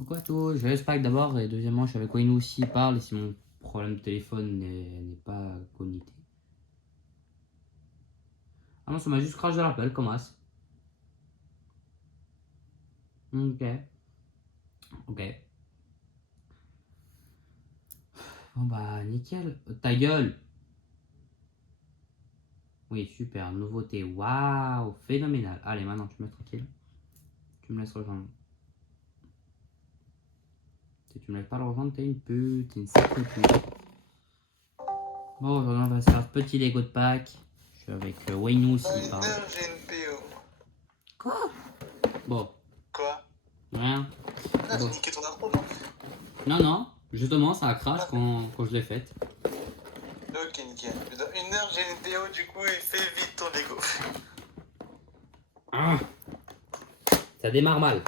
Pourquoi tout? Je laisse Spike d'abord et deuxièmement, je suis avec Wayne s'il parle et si mon problème de téléphone n'est pas connecté. Ah non, ça m'a juste crash de l'appel, comment ça? Ok. Ok. Bon bah, nickel. Ta gueule! Oui, super, nouveauté. Waouh, phénoménal. Allez, maintenant, tu me laisses tranquille. Tu me laisses rejoindre. Si tu me laisses pas le rejoindre, t'es une pute, t'es une sacrée pute. Bon, aujourd'hui, on va se faire petit Lego de Pâques. Je suis avec Wayne s'il parle. J'ai une PO. Quoi? Bon, Quoi? rien. Ah, Bon. j'ai niqué ton intro, non? Non, justement, ça a crash quand je l'ai faite. Ok, nickel. Dans 1 heure, j'ai une PO, du coup, il fait vite ton Lego. Ah, ça démarre mal.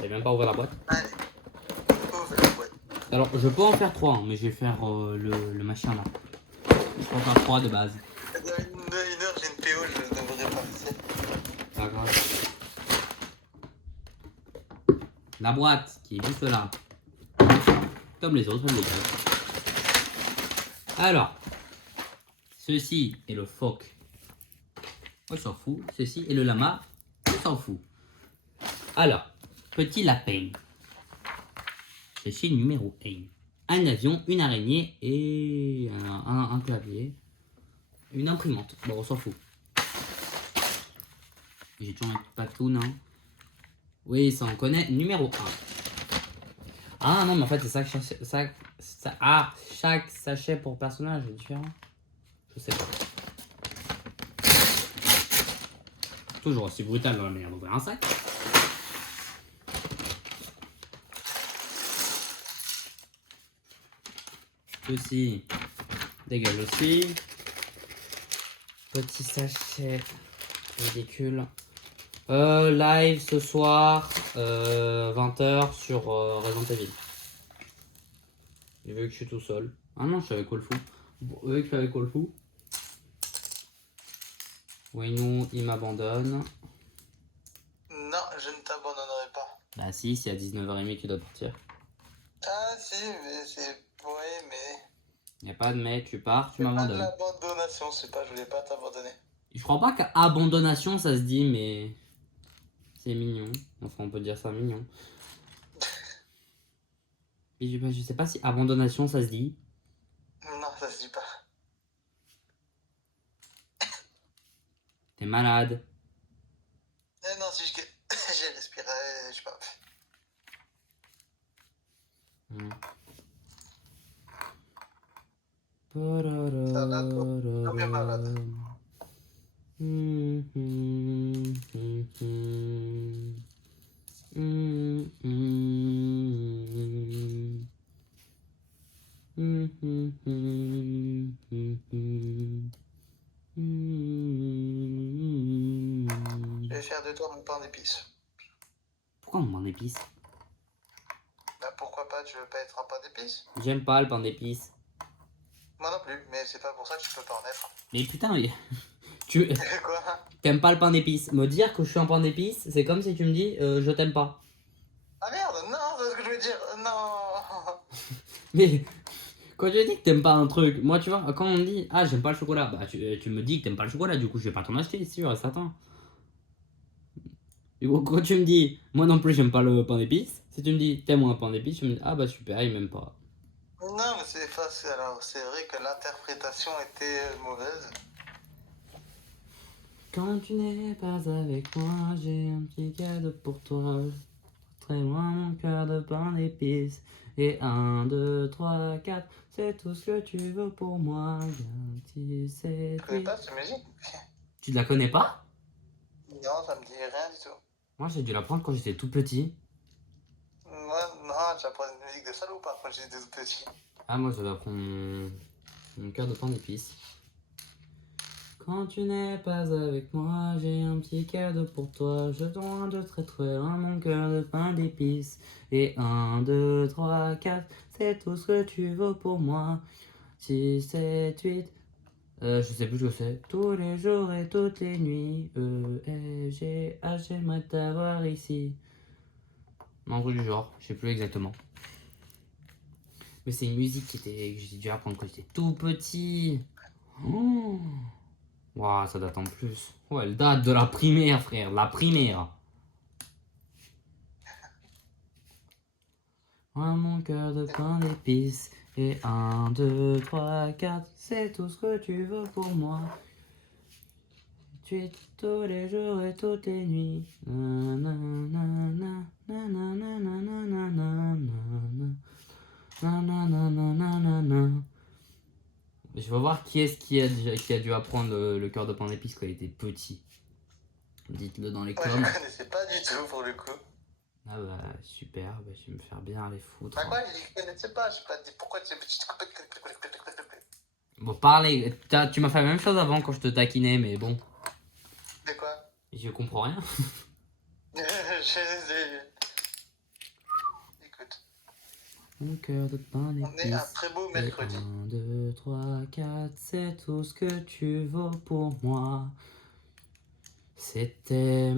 J'ai même pas ouvert la boîte. Allez, ouvre la boîte. Alors, je peux en faire 3, mais je vais faire le machin là. Je peux en faire 3 de base. Dans 1 heure, j'ai une PO, je devrais partir. Pas grave. La boîte qui est juste là. Comme les autres, les gars. Alors, ceci est le phoque. On s'en fout. Ceci est le lama. On s'en fout. Alors, petit lapin. Ceci numéro 1. Un avion, une araignée et un clavier. Une imprimante. Bon, on s'en fout. J'ai toujours un petit patou, non? Oui, ça on connaît. Numéro 1. Ah non, mais en fait, c'est ça que chaque sachet pour personnage est différent. Je sais pas. Toujours aussi brutal dans la manière d'ouvrir un sac. Ceci dégage aussi. Petit sachet ridicule. Live ce soir, 20h sur Resident Evil. Et vu que je suis tout seul. Ah non, je suis avec Wolfou. Vu que je suis avec Wolfou. Waynou, il m'abandonne. Non, je ne t'abandonnerai pas. Bah si, c'est à 19h30 que tu dois partir. Ah, si, mais c'est. Oui, mais. Y'a pas de mais, tu pars, tu C'est pas de m'abandonnes. l'abandonnation, c'est pas, je voulais pas t'abandonner. Je crois pas qu'abandonnation ça se dit, mais c'est mignon. Enfin, on peut dire ça mignon. Et je sais pas si abandonnation ça se dit. Non, ça se dit pas. T'es malade. Non, si je. J'ai respiré, je sais pas. Ça va pas bien malade. Je vais faire de toi mon pain d'épices. Pourquoi on m'en épice? Bah pourquoi pas, tu veux pas être un pain d'épices? J'aime pas le pain d'épices. Moi non plus, mais c'est pas pour ça que tu peux pas en être. Mais putain, tu Quoi? t'aimes pas le pain d'épices? Me dire que je suis un pain d'épices, c'est comme si tu me dis je t'aime pas. Ah merde, non, c'est ce que je veux dire, non. Mais quand tu dis que t'aimes pas un truc, moi tu vois, quand on me dit ah j'aime pas le chocolat, bah tu me dis que t'aimes pas le chocolat, du coup je vais pas t'en acheter, c'est sûr et certain. Du coup, quand tu me dis moi non plus j'aime pas le pain d'épices, si tu me dis t'aimes un pain d'épices, tu me dis ah bah super, il m'aime pas. Non, mais c'est facile, alors c'est vrai que l'interprétation était mauvaise. Quand tu n'es pas avec moi, j'ai un petit cadeau pour toi. Très loin mon cœur de pain d'épices. Et 1, 2, 3, 4, c'est tout ce que tu veux pour moi. Bien, sais, Tu connais pas cette musique? Tu la connais pas? Non, ça me dit rien du tout. Moi j'ai dû l'apprendre quand j'étais tout petit. Moi, non, j'apprends une musique de salaud pas quand j'étais tout petit. Ah moi je dois apprendre mon cœur de pain d'épices. Quand tu n'es pas avec moi, j'ai un petit cadeau pour toi. Je dois de très très loin mon cœur de pain d'épices. Et 1, 2, 3, 4, c'est tout ce que tu veux pour moi. 6, 7, 8, je sais plus ce que c'est. Tous les jours et toutes les nuits. E, F, G, H, j'aimerais t'avoir ici. Un truc du genre, je sais plus exactement. Mais c'est une musique que j'ai dû apprendre quand j'étais tout petit. Oh. Waouh, ça date en plus. Ouais, elle date de la primaire, frère, la primaire. Un mon cœur de pain d'épices. Et 1, 2, 3, 4, c'est tout ce que tu veux pour moi. Tu es tous les jours et toutes les nuits. Nanana, nanana, nanana, nanana, nanana. Je vais voir qui est-ce qui a dû apprendre le cœur de pain d'épices quand il était petit. Dites-le dans les Moi, coms. je connaissais pas du tout pour le coup. Ah bah super, bah, je vais me faire bien les foutre. Bah quoi, je connaissais pas, je sais pas dit pourquoi tu... Bon, parlez, tu m'as fait la même chose avant quand je te taquinais, mais bon, De quoi? je comprends rien. Écoute, Mon cœur de pain on est un d'épices. très beau Et mercredi. 1, 2, 3, 4, c'est tout ce que tu vaux pour moi. C'était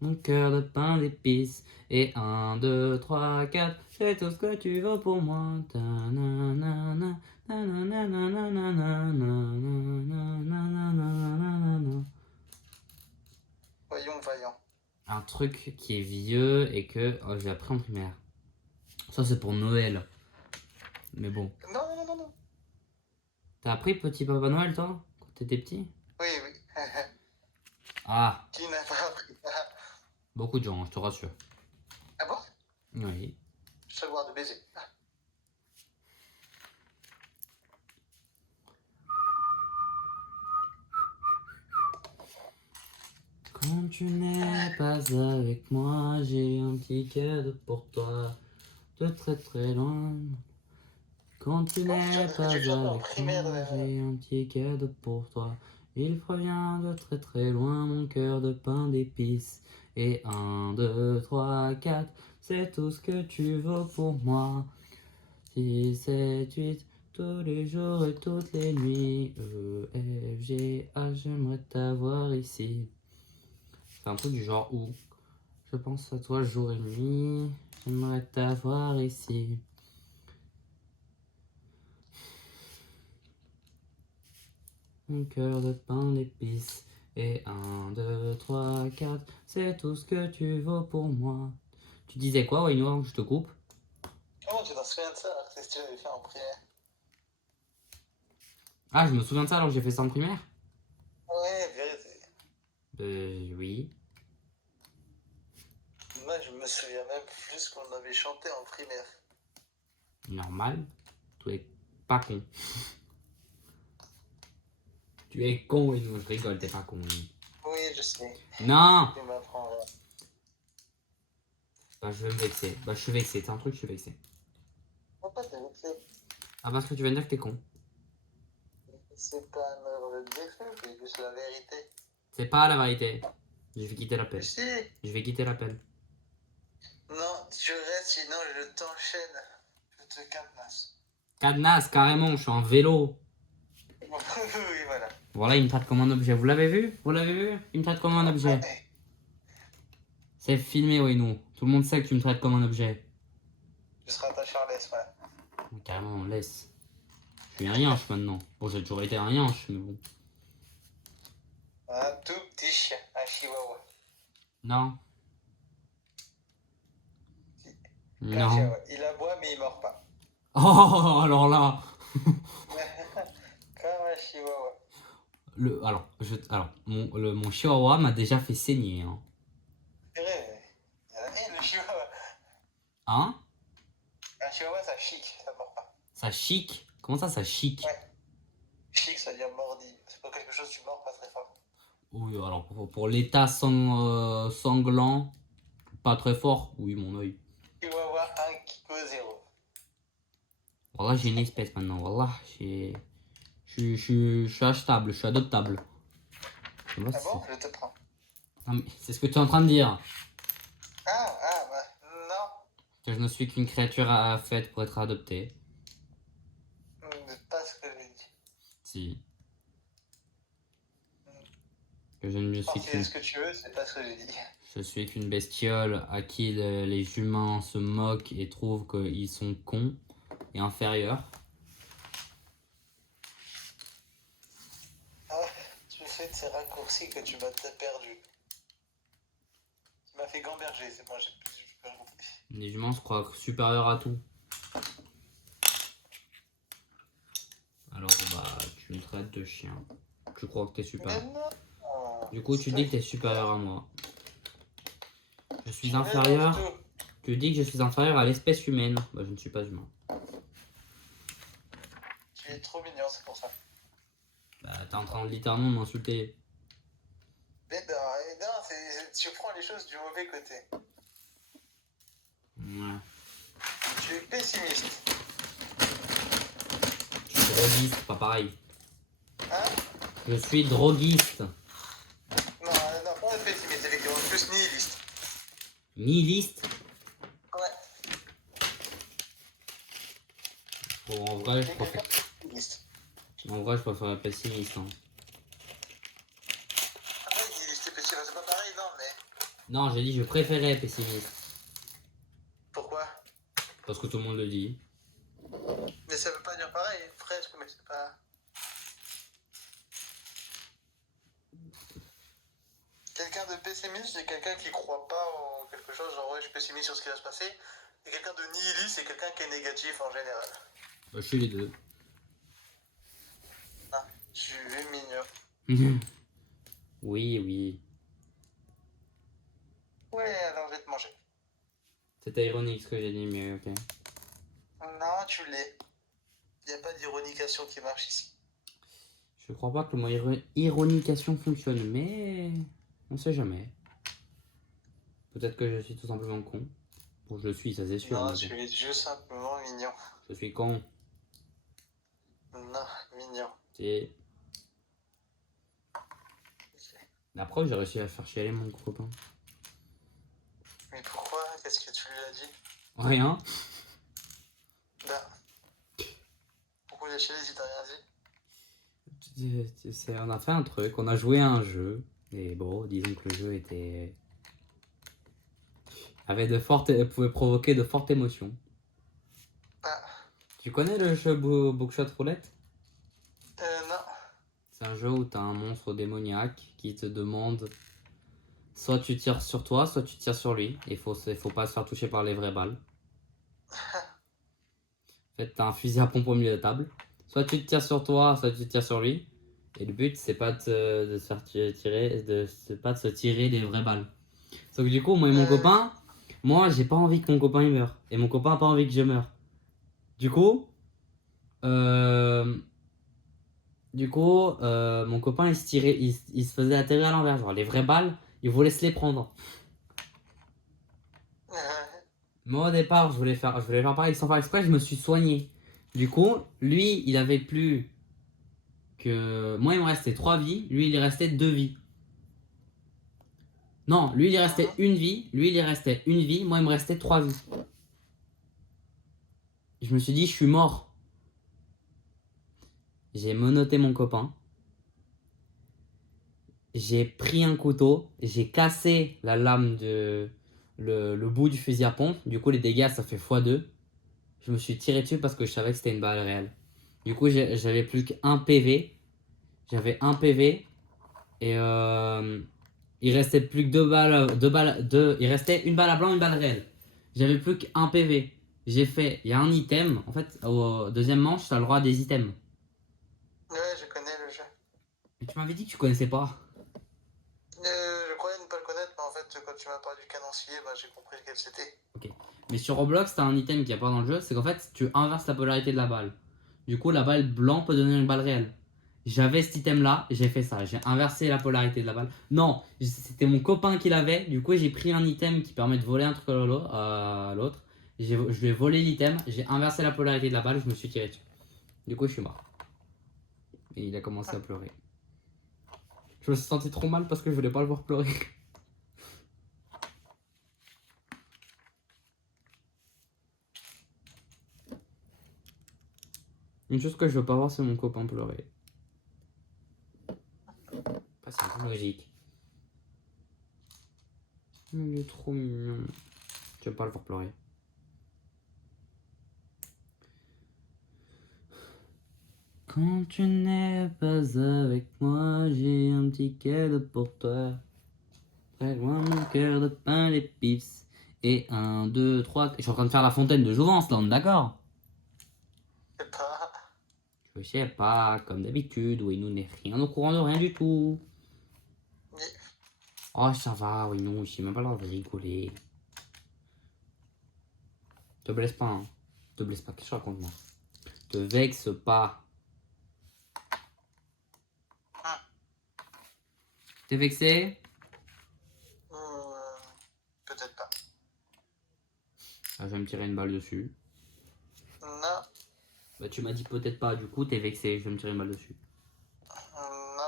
mon cœur de pain d'épices. Et 1, 2, 3, 4, c'est tout ce que tu vaux pour moi. Ta-na-na-na, ta-na-na-na-na-na-na-na-na-na-na-na-na-na. Voyons. Un truc qui est vieux et que j'ai appris en primaire. Ça, c'est pour Noël. Mais bon. Non. T'as appris Petit Papa Noël, toi, quand t'étais petit? Oui. Ah, Qui n'a pas appris ça? beaucoup de gens, je te rassure. Ah bon? Oui. Je te voir de baiser. Quand tu n'es pas avec moi, j'ai un petit cadeau pour toi, de très très loin. Quand tu n'es pas J'ai chanté en avec primaire. moi, j'ai un petit cadeau pour toi. Il provient de très très loin, mon cœur de pain d'épices. Et 1, 2, 3, 4, c'est tout ce que tu veux pour moi. 6, 7, 8, tous les jours et toutes les nuits. E, F, G, H, j'aimerais t'avoir ici. C'est un truc du genre où je pense à toi jour et nuit. J'aimerais t'avoir ici. Mon cœur de pain d'épices. Et 1, 2, 3, 4, c'est tout ce que tu vaux pour moi. Tu disais quoi, Waino, je te coupe? Comment tu t'en souviens de ça? C'est ce que tu avais fait en primaire. Ah, je me souviens de ça alors que j'ai fait ça en primaire? Ouais, vérité. Oui. Moi, je me souviens même plus qu'on avait chanté en primaire. Normal. Tu es pas con. Tu es con, Waino, je rigole, t'es pas con. Waino. Oui, je sais. Non! Tu m'apprendras. Bah, je vais me vexer. Bah, je suis vexé, c'est un truc, je suis vexé. Pourquoi t'es vexé? Ah, parce que tu viens de dire que t'es con. C'est pas un œuvre de vexer, c'est juste la vérité. C'est pas la vérité. Je vais quitter l'appel. Si. Je vais quitter l'appel. Non, tu restes, sinon je t'enchaîne. Je te cadenasse. Cadenas, carrément, je suis en vélo. Oui, voilà. Voilà, il me traite comme un objet. Vous l'avez vu? Vous l'avez vu? Il me traite comme un objet. Ouais. C'est filmé, oui, nous. Tout le monde sait que tu me traites comme un objet. Tu seras ta Charlès, ouais. Carrément, on laisse. Je suis un yinche maintenant. Bon, j'ai toujours été un yinche, mais bon. Un tout petit chien, un chihuahua. Non. Un Non. chihuahua. Il aboie, mais il mord pas. Oh, alors là. Comme un chihuahua. Mon chihuahua m'a déjà fait saigner. Hein? C'est vrai. Le chihuahua. Hein? Un chihuahua, ça chic, ça mord pas. Ça chic? Comment ça, ça chic? Ouais. Chic, ça veut dire mordi. C'est pas quelque chose que tu mords pas très fort. Oui, alors pour l'état sanglant, pas très fort. Oui, mon oeil. Chihuahua 1 Kiko 0. Voilà, j'ai une espèce maintenant. Voilà, je suis achetable, je suis adoptable. Ah bon, je te prends. Ah, mais c'est ce que tu es en train de dire. Bah, non. Que je ne suis qu'une créature faite pour être adoptée. C'est pas ce que j'ai dit. Si. Que je ne suis C'est qu'une ce que tu veux, c'est pas ce que j'ai dit. je suis qu'une bestiole à qui les humains se moquent et trouvent qu'ils sont cons et inférieurs. Ah, tu fais de ces raccourcis que tu m'as perdu. Tu m'as fait gamberger, c'est bon, j'ai plus compris. Les humains se croient supérieurs à tout. Alors bah tu me traites de chien. Tu crois que t'es Mais supérieur. non. Du coup C'est tu toi dis que t'es qui- supérieur à moi. Je Tu suis me laisses dans le inférieur. tout. Tu dis que je suis inférieur à l'espèce humaine. Bah je ne suis pas humain. Tu es trop mignon, c'est pour ça. Bah t'es en train de littéralement m'insulter. Mais non, tu prends les choses du mauvais côté. Ouais. Tu es pessimiste. Je suis droguiste, pas pareil. Hein? Je suis droguiste. Non, pas pessimiste, effectivement, plus nihiliste. Nihiliste. Ouais, Bon, en vrai, je t'es préfère. quelqu'un de nihiliste. En vrai, je préfère pessimiste. Hein. Ah ouais, nihiliste et pessimiste, c'est pas pareil, non, mais. Non, j'ai dit je préférais pessimiste. Pourquoi? Parce que tout le monde le dit. Mais ça veut pas dire pareil, presque, mais c'est pas. Quelqu'un de pessimiste, c'est quelqu'un qui croit pas en quelque chose, genre ouais, je suis pessimiste sur ce qui va se passer. Et quelqu'un de nihiliste, c'est quelqu'un qui est négatif en général. Bah, je suis les deux. Ah, tu es mignon. Oui, oui. Ouais, alors je vais te manger. C'était ironique ce que j'ai dit, mais ok. Non, tu l'es. Y a pas d'ironication qui marche ici. Je crois pas que le mot ironication fonctionne, mais on sait jamais. Peut-être que je suis tout simplement con. Bon, je le suis, ça c'est sûr. Non, Mais tu bon. es juste simplement mignon. Je suis con. Non, mignon. C'est la preuve, j'ai réussi à faire chialer mon copain. Mais pourquoi? Qu'est-ce que tu lui as dit? Rien. Bah. Pourquoi il a chialé si t'as rien dit? Tu sais, on a fait un truc, on a joué à un jeu. Et bon, disons que le jeu pouvait provoquer de fortes émotions. Ah. Tu connais le jeu Bookshot Roulette? Non. C'est un jeu où t'as un monstre démoniaque qui te demande soit tu tires sur toi, soit tu tires sur lui. Il faut pas se faire toucher par les vraies balles. En fait, t'as un fusil à pompe au milieu de la table. Soit tu te tires sur toi, soit tu tires sur lui. Et le but, c'est pas de se faire c'est pas de se tirer les vraies balles. Sauf que du coup, moi et mon copain, moi j'ai pas envie que mon copain il meure. Et mon copain a pas envie que je meure. Du coup, mon copain il se tirait, il se faisait atterrir à l'envers. Genre les vraies balles, il voulait se les prendre. Moi au départ, je voulais faire pareil sans faire exprès, je me suis soigné. Du coup, lui, il avait plus que. Moi, il me restait 3 vies, lui, il restait 2 vies. Non, lui, il restait une vie, lui, il restait une vie, moi, il me restait 3 vies. Je me suis dit, je suis mort. J'ai menotté mon copain. J'ai pris un couteau, j'ai cassé la lame le bout du fusil à pompe. Du coup, les dégâts, ça fait x2. Je me suis tiré dessus parce que je savais que c'était une balle réelle. Du coup, j'avais plus qu'un PV. J'avais un PV. Et il restait plus que il restait une balle à blanc, une balle réelle. J'avais plus qu'un PV. J'ai fait, il y a un item. En fait, au deuxième manche, t'as le droit à des items. Ouais, je connais le jeu. Mais tu m'avais dit que tu connaissais pas. Je croyais ne pas le connaître, mais en fait, quand tu m'as parlé du canoncier, bah, j'ai compris lequel c'était. Ok. Mais sur Roblox, t'as un item qu'il n'y a pas dans le jeu, c'est qu'en fait, tu inverses la polarité de la balle. Du coup, la balle blanc peut devenir une balle réelle. J'avais cet item là, j'ai fait ça, j'ai inversé la polarité de la balle. Non, c'était mon copain qui l'avait, du coup j'ai pris un item qui permet de voler un truc à l'autre. Je lui ai volé l'item, j'ai inversé la polarité de la balle, je me suis tiré dessus. Du coup je suis mort. Et il a commencé à pleurer. Je me suis senti trop mal parce que je voulais pas le voir pleurer. Une chose que je veux pas voir, c'est mon copain pleurer. Bah, c'est un peu logique. Il est trop mignon. Tu vas pas le voir pleurer. Quand tu n'es pas avec moi, j'ai un petit cadeau pour toi. Très loin mon cœur de pain l'épice. Et 1, 2, 3. Je suis en train de faire la fontaine de Jouvence là, on est d'accord? Je sais pas. Je sais pas, comme d'habitude, oui, nous n'est rien au courant de rien du tout. Oui. Oh, ça va, oui, non, j'ai même pas le droit de rigoler. Te blesse pas, hein. Te blesse pas, qu'est-ce que je raconte, moi? Te vexe pas. T'es vexé? Peut-être pas. Ah, je vais me tirer une balle dessus. Non. Bah, tu m'as dit peut-être pas, du coup, t'es vexé, je vais me tirer une balle dessus. Non.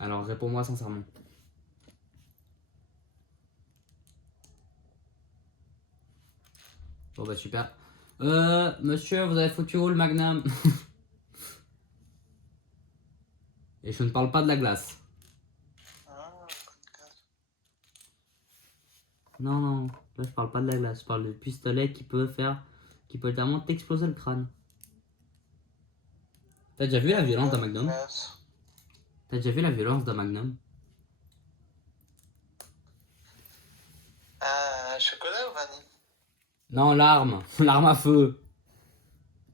Alors, réponds-moi sincèrement. Bon, bah, super. Monsieur, vous avez foutu où le Magnum? Et je ne parle pas de la glace. Non, non, là, je parle pas de la glace, je parle du pistolet qui peut littéralement t'exploser le crâne. T'as déjà vu la violence d'un Magnum? T'as déjà vu la violence d'un Magnum? Chocolat ou vanille? Non, l'arme. L'arme à feu.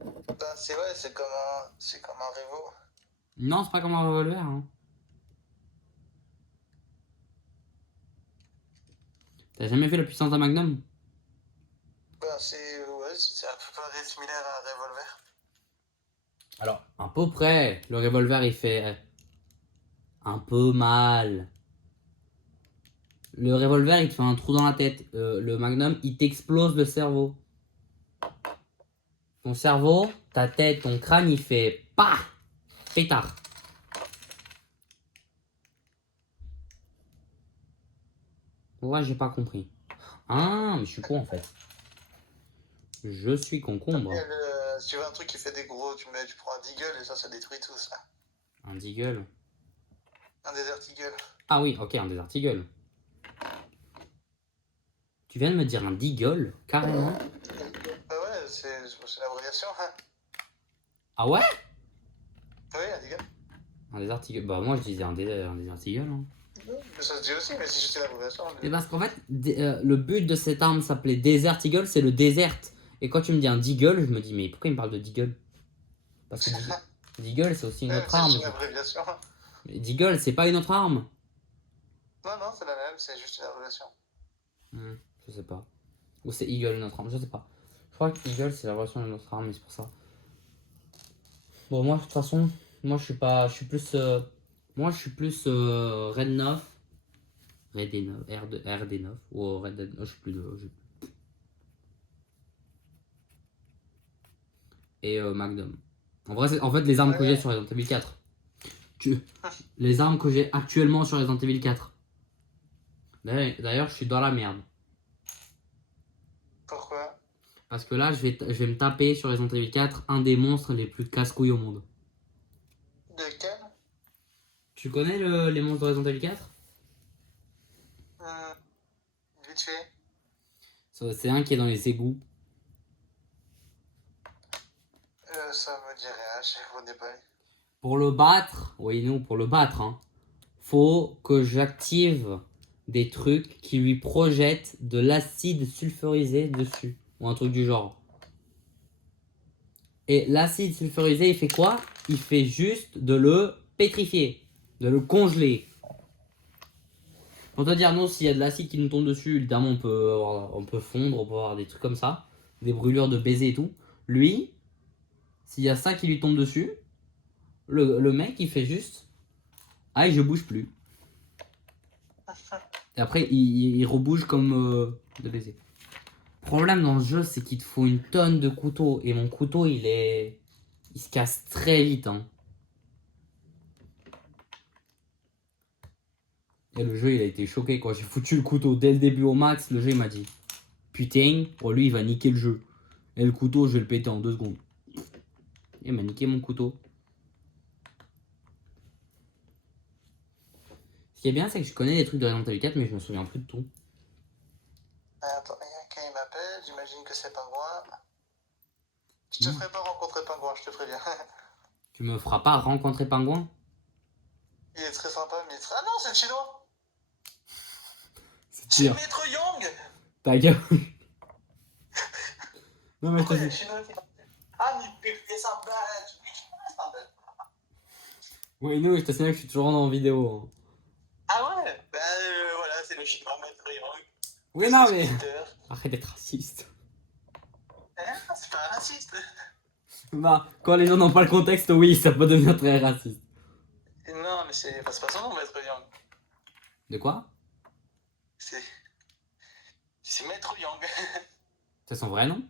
Ben, c'est comme un Revo. Non, c'est pas comme un revolver. Hein. T'as jamais vu la puissance d'un Magnum? Ben, c'est à peu près similaire à un revolver. Alors, un peu près. Le revolver, il fait un peu mal. Le revolver, il te fait un trou dans la tête. Le Magnum, il t'explose le cerveau. Ton cerveau, ta tête, ton crâne, il fait PAH! Pétard. Ouais, j'ai pas compris. Ah, mais je suis con en fait. Je suis concombre. Si tu veux un truc qui fait des gros, tu prends un Deagle et ça détruit tout ça. Un Deagle. Un Desert Eagle. Ah oui, ok, un Desert Eagle. Tu viens de me dire un Deagle, carrément? Bah ouais, c'est l'abréviation. Hein. Ah ouais? Oui, un Deagle. Un Desert Eagle. Bah moi je disais un Desert Eagle. Hein. Mais ça se dit aussi, mais c'est juste l'abréviation. Mais parce qu'en fait, le but de cette arme s'appelait Desert Eagle, c'est le désert. Et quand tu me dis un Deagle, je me dis mais pourquoi il me parle de Deagle? Parce que Deagle c'est aussi une autre arme. C'est une abréviation. Mais Deagle c'est pas une autre arme. Non, non, c'est la même, c'est juste une abréviation. Je sais pas. Ou c'est Eagle une autre arme, je sais pas. Je crois que Eagle c'est la version d'une autre arme, mais c'est pour ça. Bon moi de toute façon, moi je suis pas. Je suis plus. Moi je suis plus Red 9. RD9 ou Red Dead. Je sais plus de. Et Magnum. En vrai, en fait, les armes que j'ai sur Resident Evil 4. Les armes que j'ai actuellement sur Resident Evil 4. D'ailleurs, je suis dans la merde. Pourquoi? Parce que là, je vais me taper sur Resident Evil 4 un des monstres les plus casse-couilles au monde. De quel? Tu connais les monstres de Resident Evil 4? Vite fait. C'est un qui est dans les égouts. Ça me dit rien, je connais pas. Pour le battre, oui, non, pour le battre, hein, faut que j'active des trucs qui lui projettent de l'acide sulfurisé dessus. Ou un truc du genre. Et l'acide sulfurisé, il fait quoi? Il fait juste de le pétrifier, de le congeler. Pour te dire, non, s'il y a de l'acide qui nous tombe dessus, évidemment, on peut fondre, on peut avoir des trucs comme ça, des brûlures de baiser et tout. Lui, s'il y a ça qui lui tombe dessus, le mec, il fait juste, ah, je bouge plus. Et après, il rebouge comme de baiser. Le problème dans ce jeu, c'est qu'il te faut une tonne de couteaux. Et mon couteau, il se casse très vite. Hein. Et le jeu, il a été choqué. Quand j'ai foutu le couteau dès le début au max, le jeu, il m'a dit putain, oh, lui, il va niquer le jeu. Et le couteau, je vais le péter en 2 secondes. Il m'a niqué mon couteau. Ce qui est bien, c'est que je connais les trucs de Resident Evil 4, mais je me souviens plus de tout. Attends, il y a quelqu'un qui m'appelle, j'imagine que c'est Pingouin. Je te ferai pas rencontrer Pingouin, je te préviens. Tu me feras pas rencontrer Pingouin? Il est très sympa, mais très... Ah non, c'est le chinois. C'est C'est pire. Maître Yang. Ta gueule. Non, mais je Pourquoi te il y a le dis. chinois qui m'appelle? Ah, mais il s'en bat. Oui, nous, je te signale que je suis toujours en vidéo. Hein. Ah ouais? Bah voilà, c'est le chinois Maître Yang. Oui, non, mais. Twitter. Arrête d'être raciste. Hein? C'est pas un raciste. Bah, quand les gens n'ont pas le contexte, oui, ça peut devenir très raciste. Non, mais c'est pas son nom, Maître Yang. De quoi? C'est Maître Yang. C'est son vrai nom?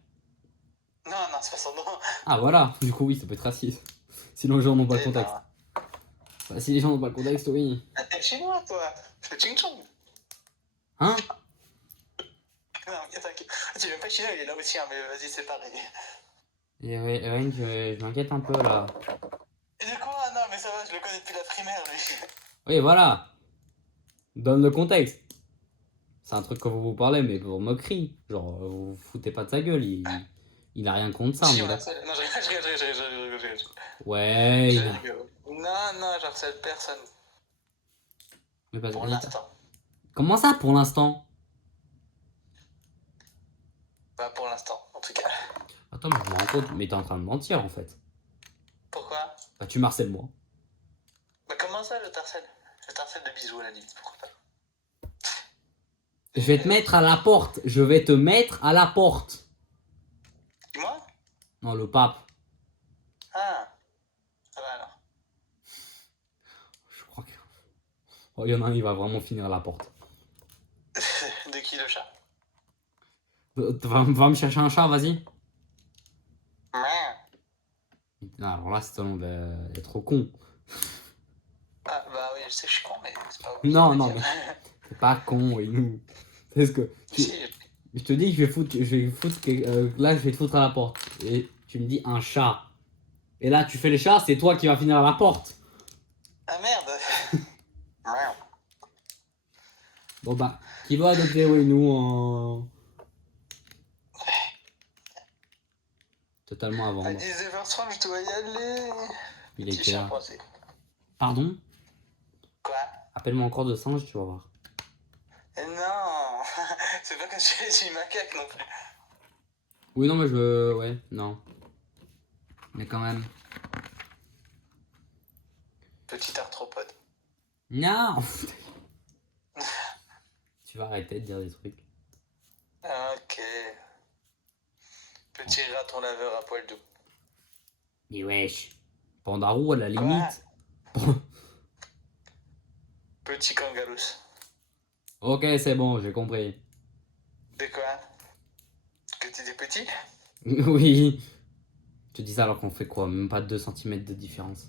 Non, c'est pas son nom. Ah, voilà. Du coup, oui, ça peut être raciste. Si les gens n'ont pas le Eh contexte. ben, Bah, si les gens n'ont pas le contexte, oui. ah, t'es chinois, toi. C'est Ching Chong. Hein? Non, t'inquiète. C'est même pas chinois, il est là aussi, hein, mais vas-y, c'est pareil. Et Erin, je m'inquiète un peu là. Et du coup, ah non, mais ça va, je le connais depuis la primaire, lui. Oui, voilà. Donne le contexte. C'est un truc que vous parlez, mais pour moquerie. Genre, vous vous foutez pas de sa gueule. Il a rien contre ça, Si, mais on là. harcèle. Non, je rigole. Ouais, Je il a. rigole. Non, j'harcèle personne. Mais pas Pour l'instant. Comment ça pour l'instant? Bah, pour l'instant, en tout cas. Attends, mais je me rends compte, mais t'es en train de mentir en fait. Pourquoi? Bah, tu marcelles moi. Bah, comment ça, je t'harcèle? Je t'harcèle de bisous à la limite, pourquoi pas? Je vais te mettre à la porte. Je vais te mettre à la porte. Dis-moi? Non, le pape. Ah. Ça va alors. Je crois que. Oh, il y en a un, il va vraiment finir à la porte. De qui le chat? Va me chercher un chat, vas-y. Mouah. Non, alors là, c'est tellement d'être con. Ah, bah oui, je sais, je suis con, mais c'est pas Non, obligé de non, le mais dire. c'est pas con, et nous. Parce que. Si, Je te dis que je vais foutre là, je vais te foutre à la porte. Et tu me dis un chat. Et là, tu fais le chat, c'est toi qui vas finir à la porte. ah merde. Merde. Bon bah, qui va adopter nous en. Totalement à À vendre. 19h30, je dois y aller. Il est Petit quelle chien heure? coincé. Pardon? Quoi? Appelle-moi encore de singe, tu vas voir. Non. C'est pas comme si je suis macaque non plus. Oui, non, mais je veux. Ouais, non. Mais quand même. Petit arthropode. Non! Tu vas arrêter de dire des trucs. Ok. Petit raton laveur à poil doux. Mais wesh. Pandarou à la limite. Petit kangalous. Ok, c'est bon, j'ai compris. De quoi? Que t'étais petit? Oui. Je te dis ça alors qu'on fait quoi? Même pas 2 cm de différence.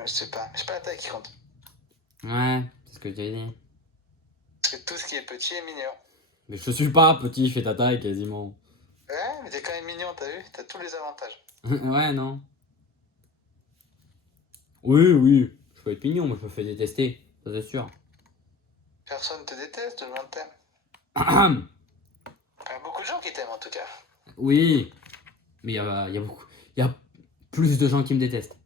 Je sais pas. C'est pas la taille qui compte. Ouais, c'est ce que j'ai dit. Parce que tout ce qui est petit est mignon. Mais je suis pas petit, je fais ta taille quasiment. Ouais, mais t'es quand même mignon, t'as vu? T'as tous les avantages. Ouais, non. Oui, je peux être mignon, mais je me fais détester, ça c'est sûr. Personne te déteste, tout le monde t'aime. Enfin, beaucoup de gens qui t'aiment en tout cas. Oui, mais il y a beaucoup. Il y a plus de gens qui me détestent.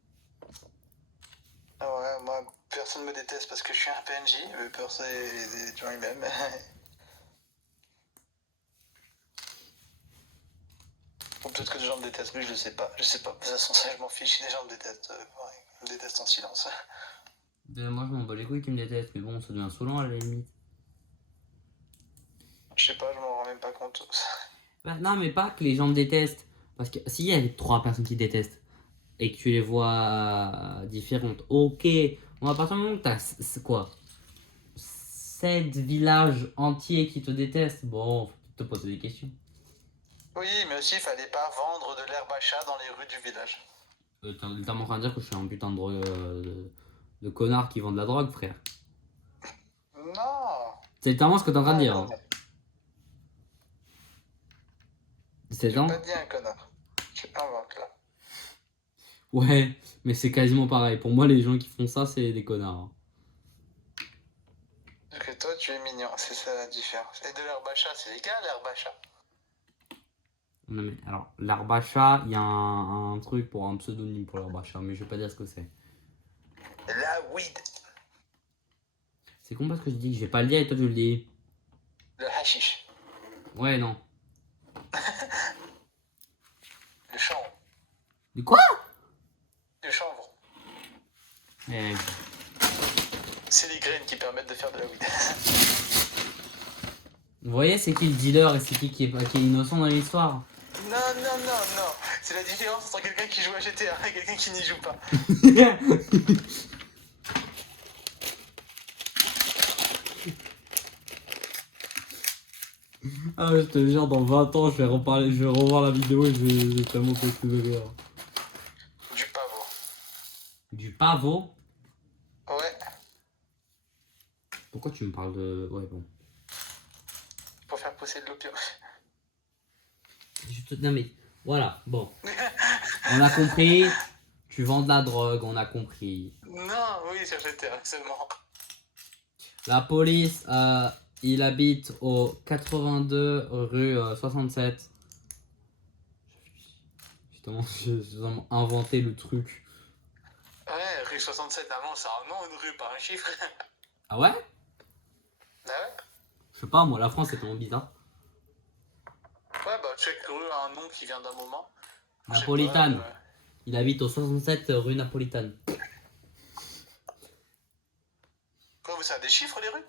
Ah ouais, moi, personne me déteste parce que je suis un PNJ, mais personne, les gens ils m'aiment. Ou peut-être que les gens me détestent, mais je le sais pas. Je sais pas. De toute façon, ça, je m'en fiche si les gens me détestent. Ouais, ils me détestent en silence. Moi je m'en bats les couilles qui me détestent, mais bon, ça devient saoulant à la limite. Je sais pas, je m'en rends même pas compte. Bah, non, mais pas que les gens me détestent. Parce que s'il y a 3 personnes qui détestent et que tu les vois différentes, ok. Bon, à partir du moment où t'as quoi 7 villages entiers qui te détestent, bon, faut te poser des questions. Oui, mais aussi, il fallait pas vendre de l'herbe à chat dans les rues du village. T'es littéralement en train de dire que je suis un putain de connard qui vend de la drogue, frère. Non. C'est littéralement ce que t'es en train de dire. Hein. Connard. C'est J'ai genre pas dit un connard. Je invente là. Ouais, mais c'est quasiment pareil. Pour moi, les gens qui font ça, c'est des connards. Hein. que toi, tu es mignon. C'est ça la différence. Et de l'herbe à chat, c'est légal, l'herbe à chat? Non mais alors, l'herbe à chat, il y a un truc pour un pseudonyme pour l'herbe à chat, mais je vais pas dire ce que c'est. La weed. C'est con parce que je dis que je vais pas le dire et toi tu le dis. Le hashish. Ouais, non. Le chanvre. De quoi? Le chanvre. Eh, C'est les graines qui permettent de faire de la weed. vous voyez, c'est qui le dealer et c'est qui est innocent dans l'histoire? Non, non, non, non. C'est la différence entre quelqu'un qui joue à GTA et quelqu'un qui n'y joue pas. Ah ouais, je te jure, dans 20 ans, je vais revoir la vidéo et je vais tellement péter de rire. Du pavot. Du pavot? Ouais, Pourquoi tu me parles de... Ouais, bon. pour faire pousser de l'opium. Non mais, voilà, bon. On a compris, tu vends de la drogue, on a compris. Non, oui, sur GTA seulement. La police, il habite au 82 rue 67. Justement, j'ai vraiment inventé le truc. Ouais, rue 67 avant, c'est un nom, une rue, pas un chiffre. Ah ouais? Ah ouais? Je sais pas, moi, la France, c'est tellement bizarre. Ouais, bah, check rue a un nom qui vient d'un moment. Je sais Napolitane. pas, Il habite au 67 rue Napolitane. Quoi, ça a des chiffres, les rues?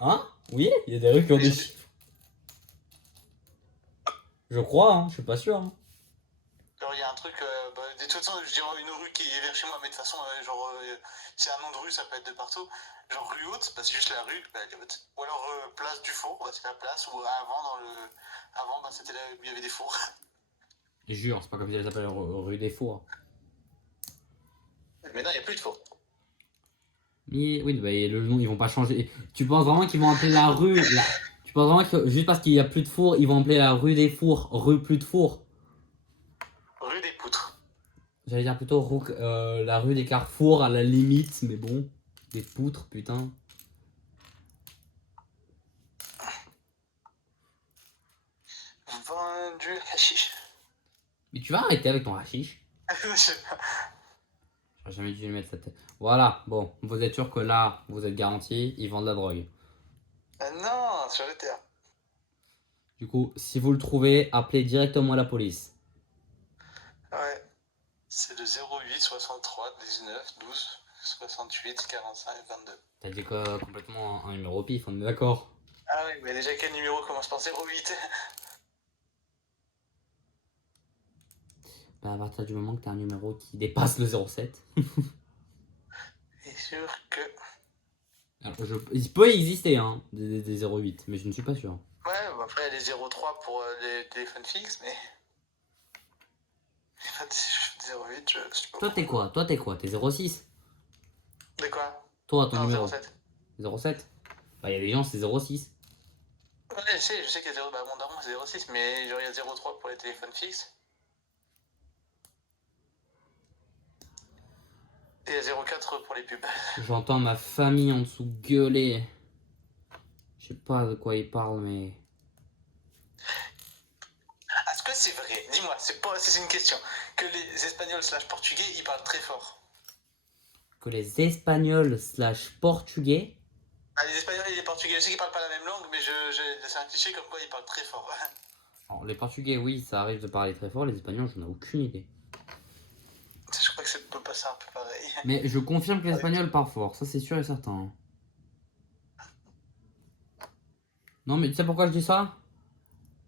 Hein? Oui, il y a des rues qui ont des chiffres. Je crois, hein, je suis pas sûr. Hein. Genre, il y a un truc, de toute façon, je dirais une rue qui est vers chez moi, mais de toute façon, c'est un nom de rue, ça peut être de partout. Genre, rue haute, bah, c'est juste la rue, bah, elle est haute. Ou alors, place du four, bah, c'est la place, ou avant, bah, c'était là où il y avait des fours. Je jure, c'est pas comme si elle s'appelle rue des Fours. Mais non, il n'y a plus de four. Mais oui, bah, le nom, ils vont pas changer. Tu penses vraiment qu'ils vont appeler la rue Tu penses vraiment que juste parce qu'il y a plus de fours, ils vont appeler la rue des Fours rue plus de fours? Rue des poutres. J'allais dire plutôt la rue des Carrefours à la limite, mais bon. Des poutres, putain. Vendu hashish. Mais tu vas arrêter avec ton hashish. Je sais pas. J'aurais jamais dû lui mettre cette tête. Voilà, bon, vous êtes sûr que là, vous êtes garanti, ils vendent de la drogue. Ah non, sur le terre. Du coup, si vous le trouvez, appelez directement la police. Ouais. C'est le 08 63 19 12 68 45 22. T'as dit que complètement un numéro pif, on est d'accord? Ah oui, mais déjà quel numéro commence par 08? Bah, à partir du moment que t'as un numéro qui dépasse le 07. C'est sûr que... Alors, il peut exister hein, des 08, mais je ne suis pas sûr. Ouais, bah après il y a les 03 pour les téléphones fixes, mais... 08, je sais pas. Toi t'es quoi? Toi t'es quoi? T'es 06? De quoi? Toi, ton Non, numéro? 07. 07? Bah, il y a des gens, c'est 06. Ouais, je sais qu'il y a 0... Bah, mon daron, c'est 06, mais genre, il y a 03 pour les téléphones fixes. Et il y a 04 pour les pubs. J'entends ma famille en dessous gueuler. Je sais pas de quoi ils parlent, mais... Est-ce que c'est vrai? Dis-moi, c'est une question. Que les Espagnols / Portugais, ils parlent très fort. Que les Espagnols / Portugais... Ah, les Espagnols et les Portugais, je sais qu'ils parlent pas la même langue, mais c'est un cliché comme quoi ils parlent très fort. Alors, les Portugais, oui, ça arrive de parler très fort. Les Espagnols, j'en ai aucune idée. Je crois que ça peut passer un peu pareil. Mais je confirme que l'Espagnol parle fort. Ça, c'est sûr et certain. Non, mais tu sais pourquoi je dis ça?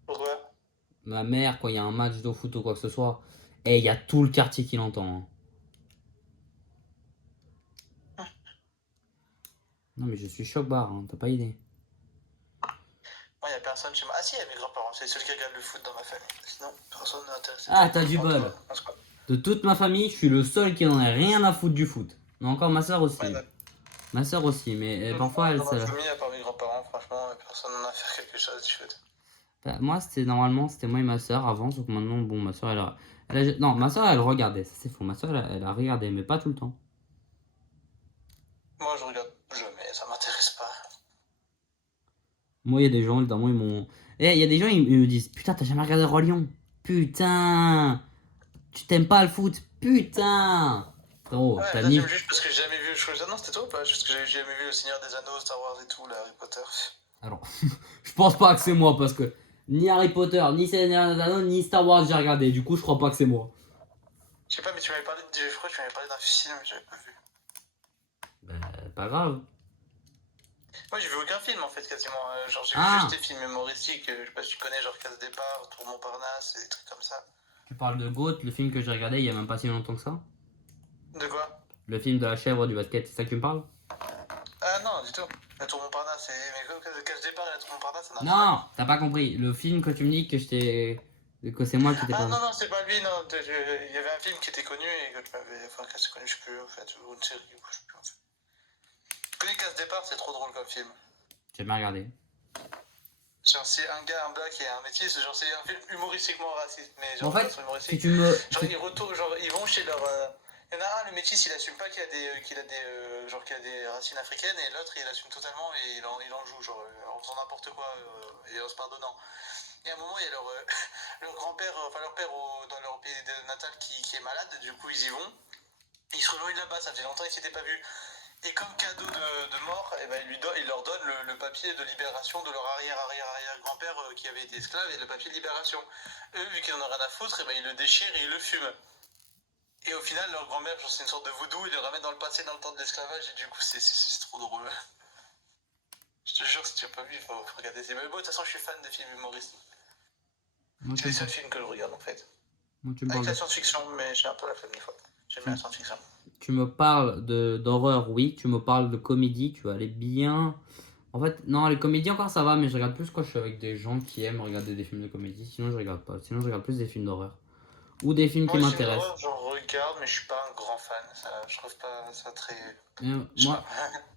Pourquoi? Ma mère, quand il y a un match de foot ou quoi que ce soit, et il y a tout le quartier qui l'entend. Hein. Non, mais je suis choc-barre, hein, t'as pas idée. Moi, il y a personne chez moi. Ah si, il y a mes grands-parents, c'est ceux qui regardent le foot dans ma famille. Sinon, personne n'est intéressé. Ah, t'as du bol. De toute ma famille, je suis le seul qui n'en a rien à foutre du foot. Non, encore ma soeur aussi. Ouais, Ma soeur aussi, mais parfois elle... Dans ma famille, à part mes grands-parents, franchement, personne n'en a à faire quelque chose du foot. Bah, moi, c'était moi et ma soeur avant, sauf que maintenant, bon, ma soeur, non, ma soeur, elle regardait, ça c'est faux. Ma soeur, elle a regardé, mais pas tout le temps. Moi, je regarde jamais, ça m'intéresse pas. Moi, il y a des gens, évidemment, ils m'ont. Eh, il y a des gens, ils me disent putain, t'as jamais regardé Roi Lion? Putain, tu t'aimes pas le foot? Putain, frérot, Ouais, t'as là, tu me ni. juges parce que j'ai jamais vu. Non, c'était toi ou pas? Juste que j'ai jamais vu Le Seigneur des Anneaux, Star Wars et tout, là, Harry Potter. Alors, je pense pas que c'est moi parce que ni Harry Potter, ni Seigneur des Anneaux, ni Star Wars j'ai regardé. Du coup, je crois pas que c'est moi. Je sais pas, mais tu m'avais parlé de. Je crois que tu m'avais parlé d'un film, mais j'avais pas vu. Bah, pas grave. Moi, j'ai vu aucun film en fait, quasiment. Genre, j'ai vu Ah, juste des films humoristiques. Je sais pas si tu connais, genre Casse Départ, Tour Montparnasse, et des trucs comme ça. tu parles de Goat, le film que j'ai regardé il y a même pas si longtemps que ça. De quoi? Le film de la chèvre du basket, c'est ça que tu me parles? Ah non, du tout. La Tour Montparnasse, mais Casse Départ et la Tour Montparnasse, ça n'a rien à Non, voir. t'as pas compris. Le film que tu me dis que je t'ai. Que c'est moi qui t'ai Ah pas. non, non, c'est pas lui, non. Il y avait un film qui était connu et que tu m'avais. Enfin, que c'est connu, je sais plus en fait. Ou une série, ou je sais plus en fait. Je connais Casse Départ, c'est trop drôle comme film. J'ai bien regardé. Genre, c'est un gars, un black et un métis. Genre, c'est un film humoristiquement raciste, mais En genre de fait, façon si humoristique. tu me. Genre, ils retournent, genre, ils vont chez leur. Il y en a un, le métis, il assume pas genre, qu'il a des racines africaines, et l'autre, il assume totalement et il en joue, genre, en faisant n'importe quoi et en se pardonnant. Et à un moment, il y a leur, leur grand-père, enfin leur père dans leur pays natal qui est malade, du coup, ils y vont. Ils se rejoignent là-bas, ça fait longtemps qu'ils s'étaient pas vus. Et comme cadeau de mort, eh ben, il leur donne le papier de libération de leur arrière-arrière-arrière-grand-père qui avait été esclave, et le papier de libération. Eux, vu qu'ils en ont rien à foutre, eh ben, ils le déchirent et ils le fument. Et au final, leur grand-mère, genre, c'est une sorte de voodoo, ils le ramènent dans le passé, dans le temps de l'esclavage, et du coup, c'est trop drôle. Je te jure, si tu n'as pas vu, faut regarder. Mais bon, de toute façon, je suis fan de films humoristes. Moi, C'est tu les me seuls parles. films que je regarde, en fait. Moi, tu me Avec parles la de. science-fiction, mais j'ai un peu la flemme des fois. J'aime bien la science-fiction. Tu me parles d'horreur, oui. Tu me parles de comédie, tu vas aller bien. En fait, non, les comédies encore ça va, mais je regarde plus quand je suis avec des gens qui aiment regarder des films de comédie. Sinon, je regarde pas. Sinon, je regarde plus des films d'horreur. Ou des films qui Moi, les films m'intéressent. d'horreur, j'en regarde, mais je suis pas un grand fan. Ça, je trouve pas ça très. Je sais Moi, pas.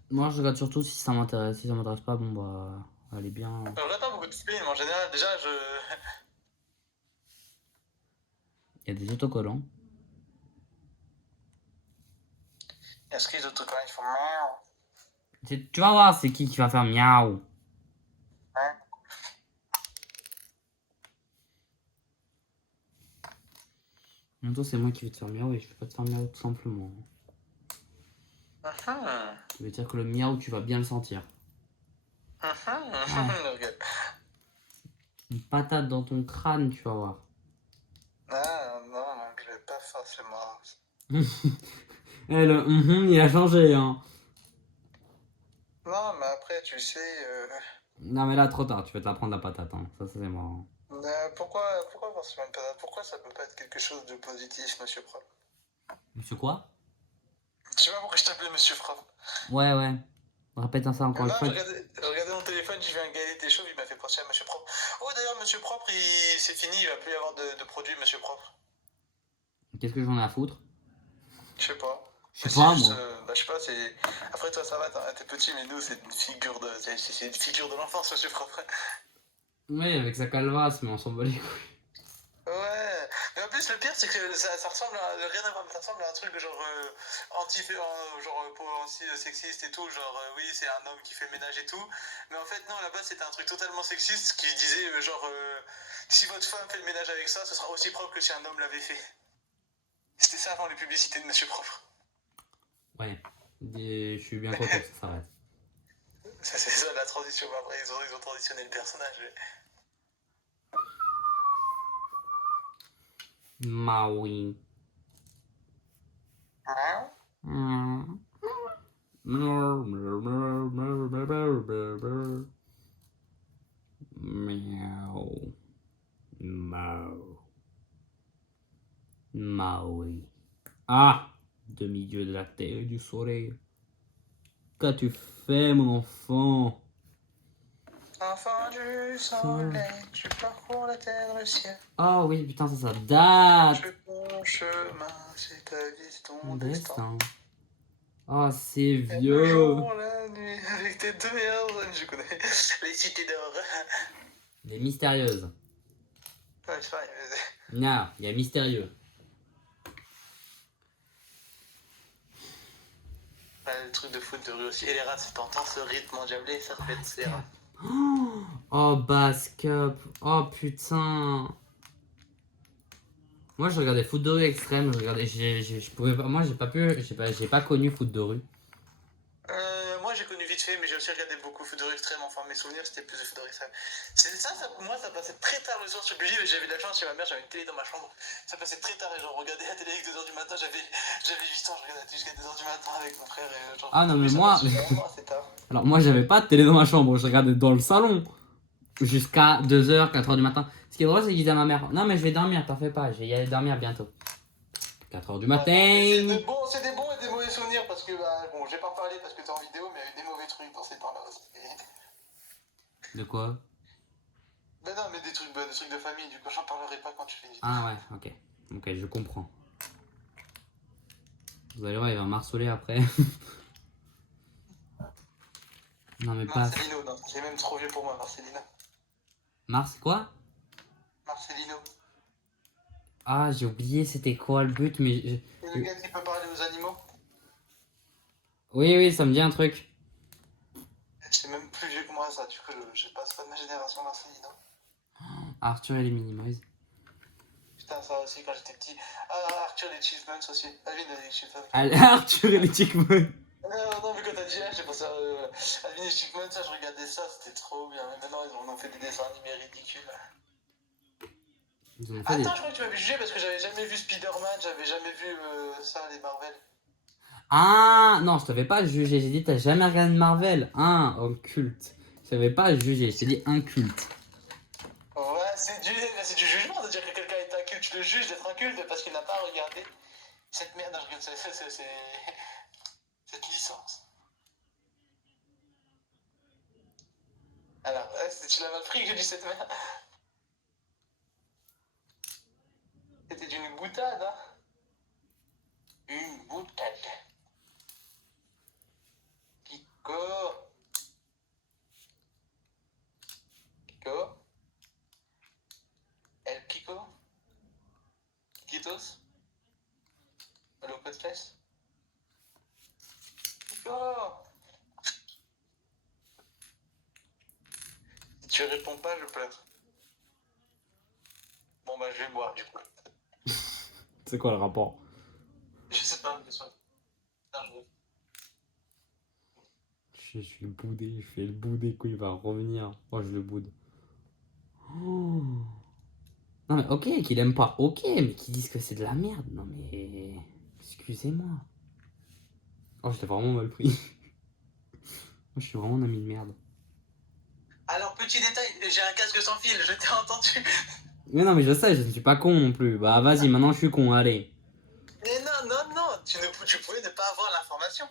moi, je regarde surtout si ça m'intéresse. Si ça m'intéresse pas, bon, bah, allez bien. Je regarde pas beaucoup de films en général. Déjà, je. Il y a des autocollants. Est-ce qu'ils autocollants, ils font miaou? Tu vas voir, c'est qui va faire miaou. Hein? Bientôt, c'est moi qui vais te faire miaou et je vais pas te faire miaou tout simplement. Mhm. Ça veut dire que le miaou, tu vas bien le sentir. Regarde. Une patate dans ton crâne, tu vas voir. Ah, non, je vais pas forcément. Eh, il a changé, hein. Non, mais après, tu sais. Non, mais là, trop tard, tu vas te la prendre la patate, hein. Ça, c'est mort. Pourquoi forcément une patate? Pourquoi ça peut pas être quelque chose de positif, monsieur Prop? Monsieur quoi? Je sais pas pourquoi je t'appelais monsieur Prop. Ouais, ouais. Répète ça encore une Non, fois. je regardais mon téléphone, j'ai vu un gars il était chauve, il m'a fait penser à monsieur Propre. Oh, d'ailleurs, monsieur Propre, c'est fini, il va plus y avoir de produits, monsieur Propre. Qu'est-ce que j'en ai à foutre? Je sais pas. Je Mais sais c'est pas, juste. moi. Bah, je sais pas, c'est. Après, toi, ça va, t'es petit, mais nous, c'est une figure de. C'est une figure de l'enfance, monsieur Propre. Oui, avec sa calvasse, mais on s'en bat les couilles. Ouais. Mais en plus, le pire, c'est que ça ressemble à. Rien à voir, mais ça ressemble à un truc genre. Anti-sexiste et tout. Genre, oui, c'est un homme qui fait le ménage et tout. Mais en fait, non, là-bas, c'était un truc totalement sexiste qui disait, si votre femme fait le ménage avec ça, ce sera aussi propre que si un homme l'avait fait. C'était ça avant les publicités de Monsieur Propre. Ouais. Je suis bien content que ça s'arrête. C'est ça la transition. Après, ils ont transitionné le personnage. Maui. Hein? Miaou. Mau. Maui. Ah! Demi-dieu de la terre et du soleil. Qu'as-tu fait, mon enfant? Enfant du soleil, tu parcours la terre et le ciel. Ah oui, putain, ça date. Je ton chemin, c'est ta vie, c'est ton Mon destin. destin. Ah, c'est Et le vieux. jour, la nuit, avec tes deux meilleurs amis, je connais. Les cités d'or. Les mystérieuses. Ouais, c'est vrai. Non, il y a mystérieux. Le truc de foot de rue aussi. Et les rats, t'entends ce rythme endiablé, ça fait les rats. Oh, Bass Cup. Oh, putain. Moi, je regardais foot de rue extrême. Je regardais, je pouvais pas, moi, j'ai pas connu foot de rue. Moi j'ai connu vite fait, mais j'ai aussi regardé beaucoup foot de rue extrême. Enfin, mes souvenirs c'était plus de foot de rue extrême. Moi ça passait très tard le soir sur Gulli, mais j'avais de la chance chez ma mère, j'avais une télé dans ma chambre. Ça passait très tard et genre regardais la télé avec 2h du matin. J'avais 8 ans, je regardais jusqu'à 2h du matin avec mon frère et genre. Ah non, mais ça moi. passait vraiment assez tard. Alors, moi, j'avais pas de télé dans ma chambre. Je regardais dans le salon. Jusqu'à 2h, 4h du matin. Ce qui est drôle, c'est qu'ils disent à ma mère: non, mais je vais dormir, t'en fais pas, je vais y aller dormir bientôt. 4h du matin. C'est des bons et des mauvais souvenirs parce que, bah, bon, j'ai pas parlé parce que t'es en vidéo, mais il y a eu des mauvais trucs dans ces temps-là aussi. De quoi? Ben non, mais des trucs de famille, du coup, j'en parlerai pas quand tu fais une vidéo. Ah ouais, ok. Ok, je comprends. Vous allez voir, il va marceler après. Non, mais pas. Marcelino, non, c'est même trop vieux pour moi, Marcelino. Mars, quoi? Marcelino. Ah, j'ai oublié c'était quoi le but, mais. C'est le gars qui peut parler aux animaux. Oui, oui, ça me dit un truc. C'est même plus vieux que moi, ça, du coup, je sais pas, c'est pas de ma génération, Marcelino. Arthur et les Minimoys. Putain, ça aussi, quand j'étais petit. Ah, Arthur et les Chiefmans aussi. Alvin et les Chiefmans. Arthur et les Chickbones. Non, mais quand t'as dit, j'ai pensé à Alvin et les Chiefmans, ça, je regardais ça, c'était trop bien. Mais maintenant, ils ont fait des dessins animés ridicules. Attends, je crois que tu m'avais jugé parce que j'avais jamais vu Spider-Man, j'avais jamais vu ça, les Marvel. Ah, non, je t'avais pas jugé. J'ai dit, t'as jamais regardé Marvel. Ah, un culte. Je t'avais pas jugé, je t'ai dit un culte. Ouais, c'est du jugement de dire que quelqu'un est inculte. Tu le juges d'être inculte parce qu'il n'a pas regardé cette merde. Non, je regarde, c'est cette licence. Alors, tu l'as mal pris que j'ai dit cette merde. C'était d'une boutade, hein. Une boutade. Kiko. Kiko. El Kiko. Kikitos. Le podcast. Kiko. Si tu réponds pas, je pleure. Bon, bah, je vais boire, du coup. C'est quoi le rapport? Je sais pas, mais soit. Je vais le bouder, je fais le bouder quand il va revenir. Oh, je le boude. Oh. Non, mais ok, qu'il aime pas, ok, mais qu'ils disent que c'est de la merde. Non, mais. Excusez-moi. Oh, j'étais vraiment mal pris. Moi, je suis vraiment un ami de merde. Alors, petit détail, j'ai un casque sans fil, je t'ai entendu. Mais non, mais je sais, je ne suis pas con non plus. Bah, vas-y, maintenant je suis con, allez. Mais non, tu pouvais ne pas avoir l'information.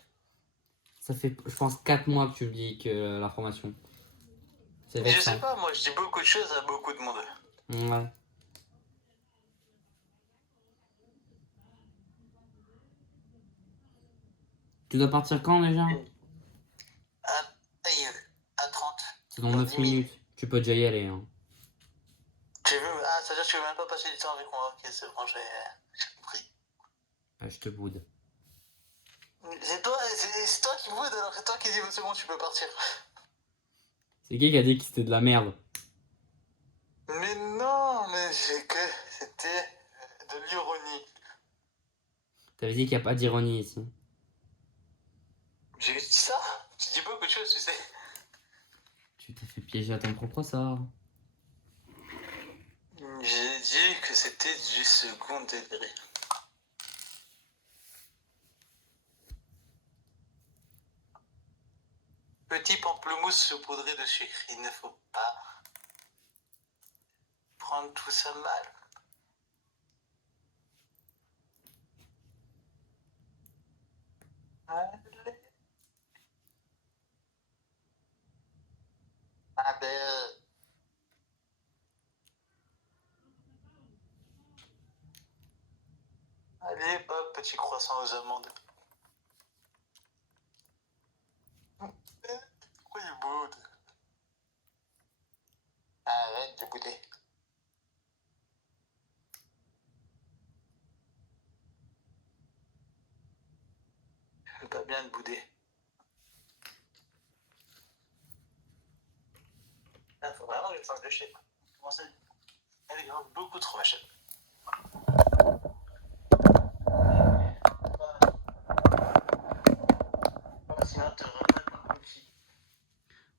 Ça fait, je pense, 4 mois que tu me dis que l'information. C'est Mais je vexant. sais pas, moi je dis beaucoup de choses à beaucoup de monde. Ouais. Tu dois partir quand déjà? À 30. C'est dans 9 minutes. Tu peux déjà y aller. Hein. Ah, c'est-à-dire que tu veux même pas passer du temps avec moi. Ok, c'est bon, j'ai compris. Ah, je te boude. C'est toi qui boude, alors c'est toi qui dis c'est bon, tu peux partir. C'est qui a dit que c'était de la merde? Mais non, mais c'était de l'ironie. T'avais dit qu'il n'y a pas d'ironie ici. J'ai dit ça? Tu dis beaucoup de choses, tu sais. Tu t'es fait piéger à ton propre sort. J'ai dit que c'était du second degré. Petit pamplemousse saupoudré de sucre. Il ne faut pas prendre tout ça mal. Allez. Ma belle. Allez, hop, petit croissant aux amandes. Pourquoi il boude? Arrête de bouder. Je fais pas bien de bouder. Là, faut vraiment que je change de chaîne. Comment ça? Elle est grave beaucoup trop ma chaîne.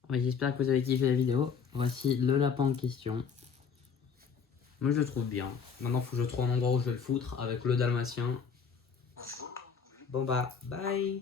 Ouais, j'espère que vous avez kiffé la vidéo. Voici le lapin en question. Moi je le trouve bien. Maintenant faut que je trouve un endroit où je vais le foutre avec le dalmatien. Bon bah, bye.